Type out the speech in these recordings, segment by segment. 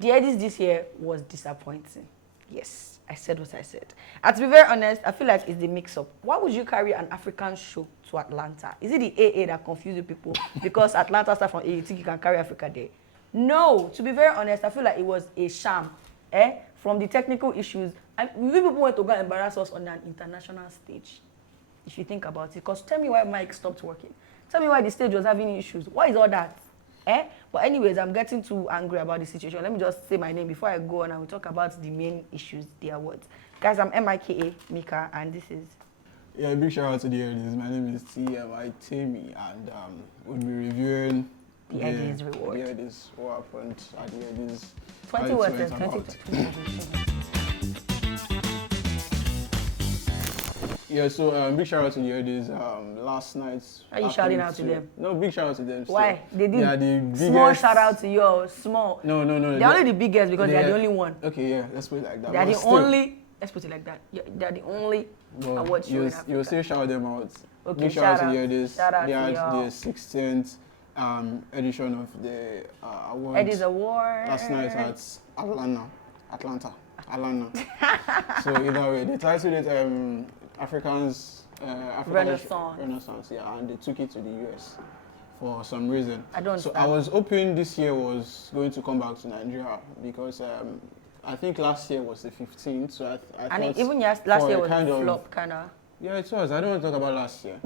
The Headies this year was disappointing. Yes, I said what I said. And to be very honest, I feel like it's the mix-up. Why would you carry an African show to Atlanta? Is it the AA that confuses people? Because Atlanta starts from AA, you think you can carry Africa there? No, to be very honest, I feel like it was a sham. From the technical issues, we people went to go and embarrass us on an international stage. If you think about it, because tell me why Mike stopped working. Tell me why the stage was having issues. Why is all that? But anyways, I'm getting too angry about the situation. Let me just say my name before I go on and we talk about the main issues, the awards. Guys, I'm Mika, Mika, and this is... Yeah, big shout out to the Headies. My name is Temi, and we'll be reviewing the Headies reward. The Headies, what happened at the Headies. 20 words, 20. Yeah, so big shout out to the Headies. Last night. Are you shouting out to them? No, big shout out to them. Why? They did. Yeah, the biggest. Small shout out to you. Small. No. They're only the biggest because they're the only one. Okay, yeah, let's put it like that. They're the only. Let's put it like that. Yeah, they're the only award show in Africa. You'll still shout them out. Okay, big shout out to the Headies. Shout out they had to the 16th edition of the award. Headies Award. Last night at Atlanta. So either way, they titled it African Renaissance, yeah, and they took it to the US for some reason. I don't understand. So I was hoping this year was going to come back to Nigeria because I think last year was the 15th. So I thought even last year was a flop, kind of. Yeah, it was. I don't want to talk about last year.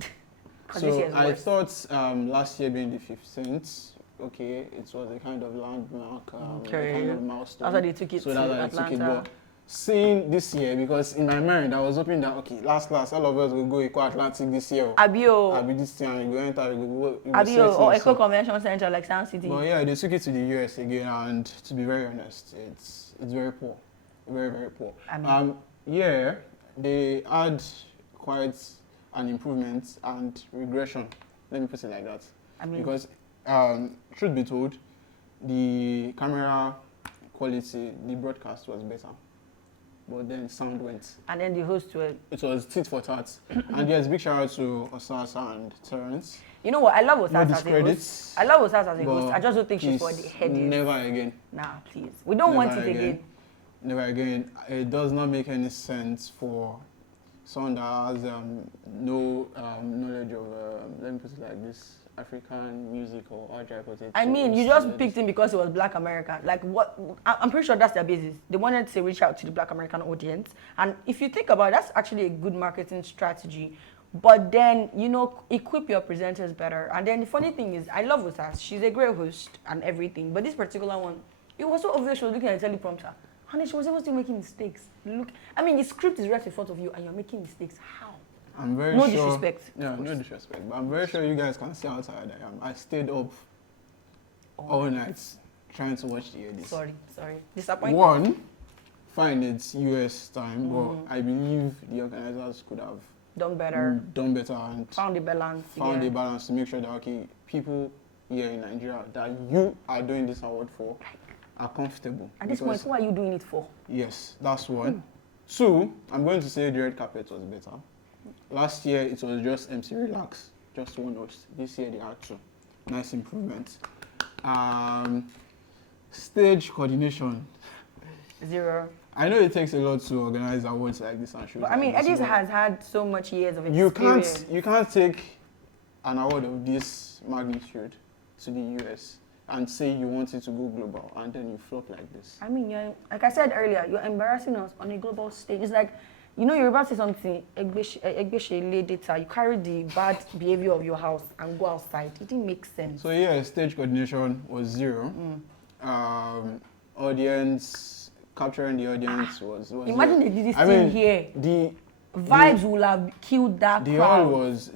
So I thought last year being the 15th, okay, it was a kind of landmark, a kind of milestone. That's why they took it to Atlanta. Seeing this year, because in my mind I was hoping that okay, last all of us will go Eco Atlantic this year. Abio. This time we go enter, we go. Abio or Eco Convention Center like Sound City. But yeah, they took it to the US again, and to be very honest, it's very poor, very poor. Yeah, they had quite an improvement and regression. Let me put it like that. Because truth be told, the camera quality, the broadcast was better. But then sound went. And then the host were... It was tit for tat. And yes, big shout out to Osasa and Terrence. You know what? I love Osasa as a host. I love Osasa as a host. I just don't think she's for the Headies. Never again. Nah, please. We don't want it again. Never again. It does not make any sense for someone that has no knowledge of, let me put it like this, African music or how do I put it? I mean, you just picked him because he was Black American. Like what? I'm pretty sure that's their basis. They wanted to reach out to the Black American audience. And if you think about it, that's actually a good marketing strategy. But then, equip your presenters better. And then the funny thing is, I love Osas. She's a great host and everything. But this particular one, it was so obvious she was looking at the teleprompter. And she was even still making mistakes. Look, the script is right in front of you and you're making mistakes. How? I'm very sure. No disrespect. Yeah, no disrespect. But I'm very sure you guys can see how tired I am. I stayed up all night trying to watch the Headies. Sorry. Disappointing. One, fine, it's US time, but I believe the organizers could have done better and found the balance. The balance to make sure that people here in Nigeria that you are doing this award for are comfortable. At this point, who are you doing it for? Yes, that's one. Two, I'm going to say the red carpet was better. Last year, it was just MC Relax, just one host. This year, they had two. Nice improvement. Stage coordination. 0. I know it takes a lot to organize awards like this and shows. But Headies has had so much years of experience. You can't take an award of this magnitude to the US and say you want it to go global and then you flop like this. Like I said earlier, you're embarrassing us on a global stage. It's like, you're about to say something, you carry the bad behavior of your house and go outside. It didn't make sense. So yeah, stage coordination was 0. Audience, capturing the audience was imagine they did this thing here. The vibes will have killed that the crowd. hall was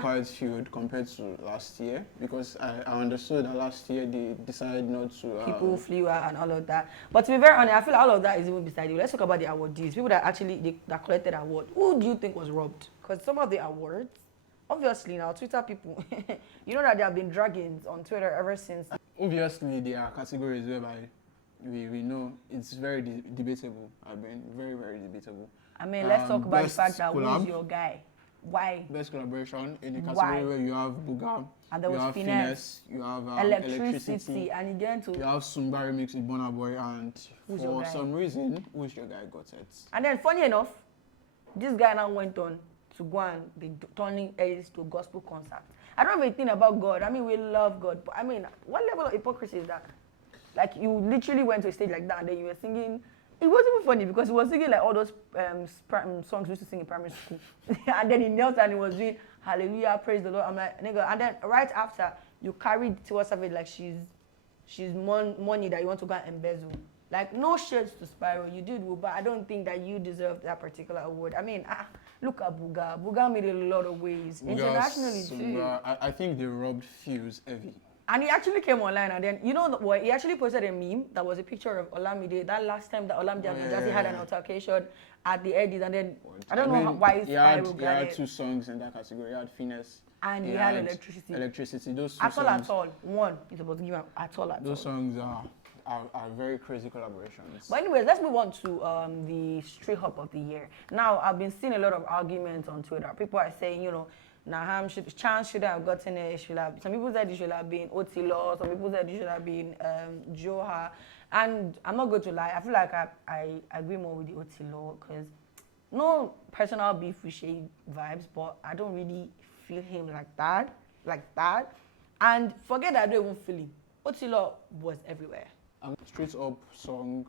quite huge compared to last year because I understood that last year they decided not to. People flew out and all of that. But to be very honest, I feel like all of that is even beside you. Let's talk about the awardees. People that actually that collected awards. Who do you think was robbed? Because some of the awards, obviously now Twitter people, you know that they have been dragging on Twitter ever since. Obviously, there are categories whereby we know it's very debatable. Very, very debatable. Let's talk about the fact that who's your guy? Why? Best collaboration in the Why? category where you have Buga, And there you was have Finesse, you have Electricity, and again you to have Sumba remix with Burna Boy, and Who's Your for Guy? some reason, Who's Your Guy got it. and then funny enough, this guy now went on to go and be turning Headies to gospel concert. I don't even think about God. I mean, we love God, but I mean, what level of hypocrisy is that? Like, you literally went to a stage like that, and then you were singing. It wasn't even funny because he was singing like all those songs we used to sing in primary school. And then he knelt and he was doing Hallelujah, praise the Lord. I'm like, nigga. And then right after, you carried Tiwa Savage like she's money that you want to go and embezzle. Like, no shades to Spyro. You did well, but I don't think that you deserve that particular award. I mean, look at Buga. Buga made it a lot of ways. Internationally, too. I think they robbed Fuse heavy. And he actually came online, and then, you know what, he actually posted a meme that was a picture of Olamide, that last time that Olamide and Najazi had an altercation at the Headies, and then, I don't know why Spyro got He had two songs in that category. He had Finesse. And he had Electricity. Electricity. Those two At songs. all. One, you're supposed to give him at all. Those songs are very crazy collaborations. But anyways, let's move on to the Street Hop of the Year. Now, I've been seeing a lot of arguments on Twitter. People are saying, you know, Chance should have gotten it. Some people said it should have been Otilo. Some people said it should have been Joha. And I'm not going to lie. I feel like I agree more with the Otilo because no personal beef with Shay vibes, but I don't really feel him like that. And forget that I don't even feel him. Otilo was everywhere. Straight Up song,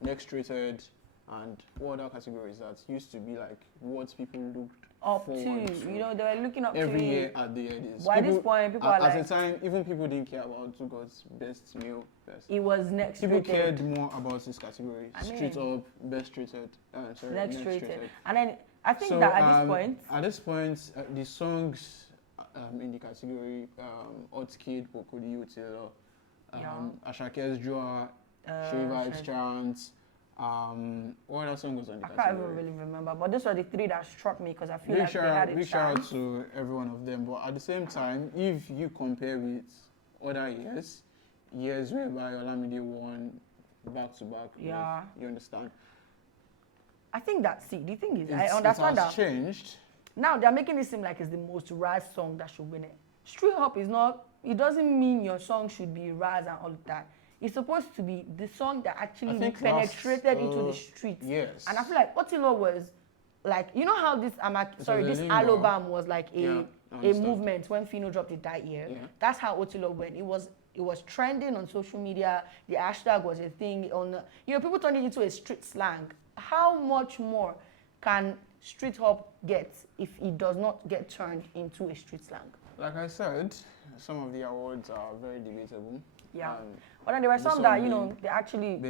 Next Rated, and what other categories that used to be like what people looked up to. You know, they were looking up every to year at the Headies. But at this point, people are like... At the time, even people didn't care about who got best male, best. It was Next People Rated. cared more about this category. Straight Up, Best Rated, Next Rated. And then, I think that at this point... At this point, the songs in the category, Hot Kid, Pokodi, Utilo, Ashake's Joa, Shay Vibes Chance, what other song was on the category? I can't even really remember, but those were the three that struck me because I feel like they had a chance. Big shout out to every one of them, but at the same time, if you compare with other years whereby Olamide won back to back, you understand? I think that, the thing is, I understand that. It has changed. Now they're making it seem like it's the most Raz song that should win it. Street Hop is not, it doesn't mean your song should be Raz and all that. It's supposed to be the song that actually penetrated into the streets. Yes. And I feel like Otilo was like, you know how this this album was like a movement when Fino dropped it that year. Yeah. That's how Otilo went. It was trending on social media. The hashtag was a thing on people turned it into a street slang. How much more can Street Hop get if it does not get turned into a street slang? Like I said, some of the awards are very debatable. Yeah, but then there were some that, they actually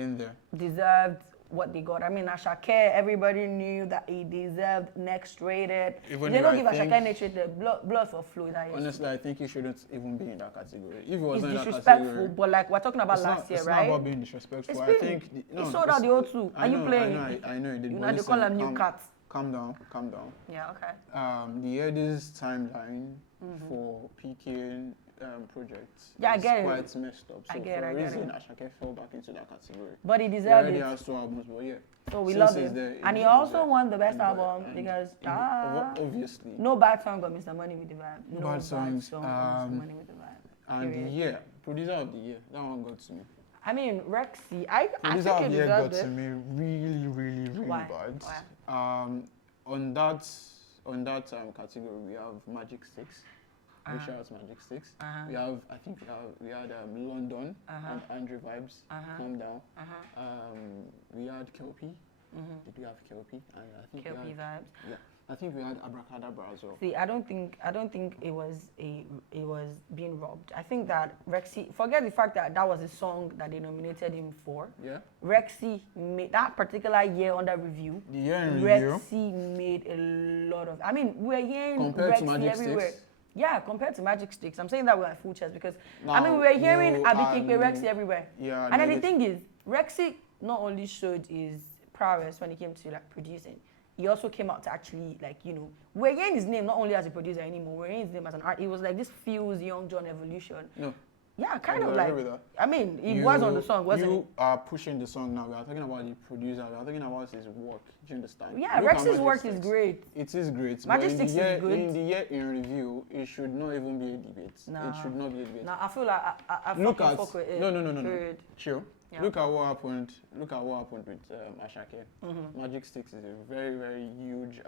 deserved what they got. I mean, Ashake, everybody knew that he deserved Next Rated. Even they don't give Ashake Next Rated, blood for flow. Honestly, I think he shouldn't even be in that category. If he was in that disrespectful, category, but like we're talking about last year, right? It's not about being disrespectful. I think he sold out the O2. Are you playing? I know he did. You know, they call him new cat. Calm down. Yeah, okay. The Headies timeline for PK projects is quite messed up. So I get it. Ashake fell back into that category. But he deserved it. He already has 2 albums, but yeah. So we love him. And he also won the best album because obviously. No bad song got Mr. Money with the Vibe. No bad songs. Mr. Money with the Vibe. And producer of the year, that one got to me. I mean, Rexy, I think producer he of the year deserved got to me really bad. Why? On that category, we have Magic Sticks. We shout out Magic Sticks. We had London and Andre Vibes. Calm Down. We had Kelpie. Did we have Kelpie? I think Kelpie Vibes. Yeah. I think we had Abracadabra as well. See, I don't think it was being robbed. I think that Rexy, forget the fact that was a song that they nominated him for. Yeah. Rexy made that particular year under review. The year in Rexy made a lot of. I mean, we're hearing compared Rexy to Magic everywhere. Sticks? Yeah, compared to Magic Sticks. I'm saying that we're at full chest because we were hearing Abikekpe Rexy everywhere. Yeah. And then the thing is, Rexy not only showed his prowess when it came to producing. He also came out to actually, we're hearing his name not only as a producer anymore, we're hearing his name as an art. It was like this Fuse Young John evolution. No. Yeah, kind I of do like. agree with that. I mean, he was on the song, wasn't You are pushing the song now. We are talking about the producer. We are talking about his work. Do you understand? he? Yeah, Look at Rex's Magic work Six. is great. It is great. Magic but in Six the year, is good. In the year in review, it should not even be a debate. Nah. It should not be a debate. Now I feel like I Look at fuck with it. no. Period. Chill. Yeah. Look at what happened. Look at what happened with Ashake. Magic Six is a very, very huge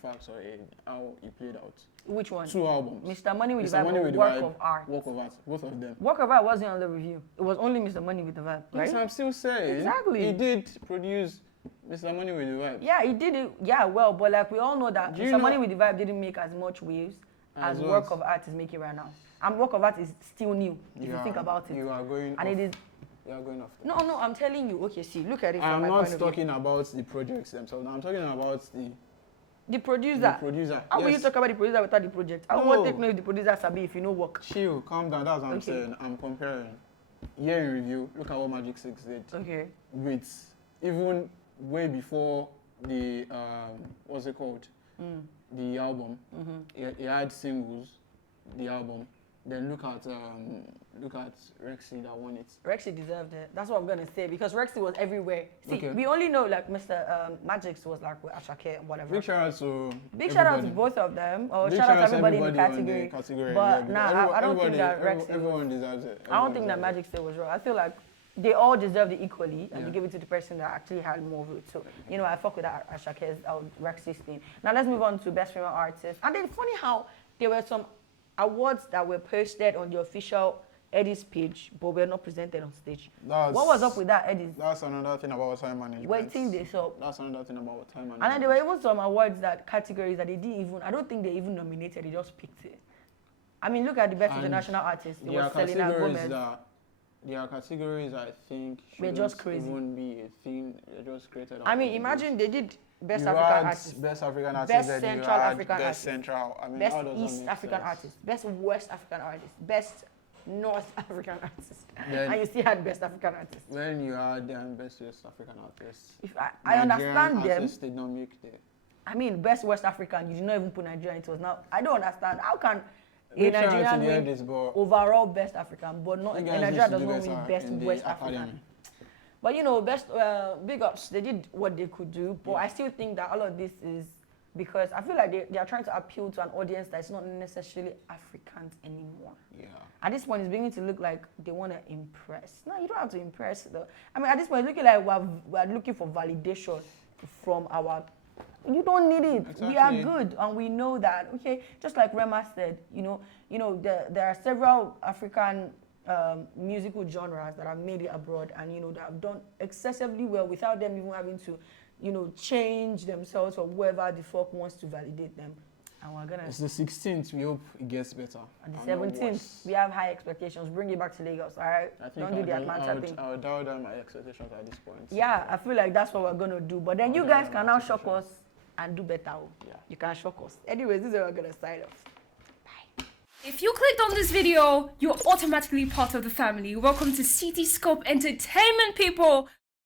factor in how he played out. Which one? 2 albums. Mr. Money with Mr. the Vibe Money or with the Work Vibe, of Art? Work of art. Both of them. Work of Art wasn't on the review. It was only Mr. Money with the Vibe, right? Yes, I'm still saying. Exactly. He did produce Mr. Money with the Vibe. Yeah, he did it. Yeah, well, but like we all know that Do you Mr. know- Money with the Vibe didn't make as much waves as what? Work of Art is making right now. And Work of Art is still new if you think about it. You are going And off. it is. You are going off. No, I'm telling you. Okay, see, look at it from I'm my not point of view. talking about the projects themselves. I'm talking about The producer. the producer. How will you Yes. talk about the producer without the project? How No. will take know the producer sabi if you know work? Chill, calm down. That's what I'm Okay. saying. I'm comparing. Year in review. Look at what Magic Six did. Okay. With even way before the what's it called? The album. He had singles. The album. Then look at Rexy that won it. Rexy deserved it. That's what I'm gonna say because Rexy was everywhere. See, Okay. we only know like Mr. Magic's was like with Ashake and whatever. Big shout out to Big shout out to everybody. both of them, or Big shout out to everybody in the on category. category, But yeah, nah, because I don't think that everybody- Rexy. everyone deserves it. I don't think that Magic still was wrong. I feel like they all deserved it equally, and Yeah. they give it to the person that actually had more votes. So I fuck with that Ashake's Rexy's thing. Now let's move on to Best Female Artist. And then funny how there were some awards that were posted on the official Headies page, but were not presented on stage. What was up with that, Headies? That's another thing about time management. Waiting this up. That's another thing about time management. And then there were even some awards categories that they didn't even, I don't think they even nominated, they just picked it. I mean, look at the Best And International Artist. It there was are Selena categories Gomez. there are categories I think We're just crazy. even be a thing. They're just created. I out mean, of imagine they did Best you African had Artist, Best African Artist. Best then you Central had African Best Artist, Central. I mean, Best how does that East make African sense? Artist, Best West African Artist, Best North African Artist. Then- And you still had Best African Artist. When you had Best West African Artists, If I understand them. artists did not make the. I mean, Best West African, you did not even put Nigeria into it. Now, I don't understand. How can a Big shout out to Nigerian the win Headies, but overall Best African, but not you a guys Nigeria used to does do not better win Best in the West academy. African? But Best Big Ups, they did what they could do. But I still think that all of this is because I feel like they are trying to appeal to an audience that's not necessarily Africans anymore. Yeah. At this point, it's beginning to look like they want to impress. No, you don't have to impress though. I mean, at this point, it's looking like we're looking for validation from our. You don't need it. Exactly. We are good, and we know that. Okay, just like Rema said, there are several African musical genres that have made it abroad, and that have done excessively well without them even having to, change themselves or whoever the fuck wants to validate them. And we're gonna. It's the 16th. We hope it gets better. And the and not 17th, worse. we have high expectations. Bring it back to Lagos, all right? I think Don't do the Atlanta thing. I would dial down my expectations at this point. Yeah, I feel like that's what we're gonna do. But then you guys can now shock us and do better. Yeah. You can shock us. Anyways, this is where we're gonna sign off. Bye. If you clicked on this video, you're automatically part of the family. Welcome to City Scope Entertainment, people.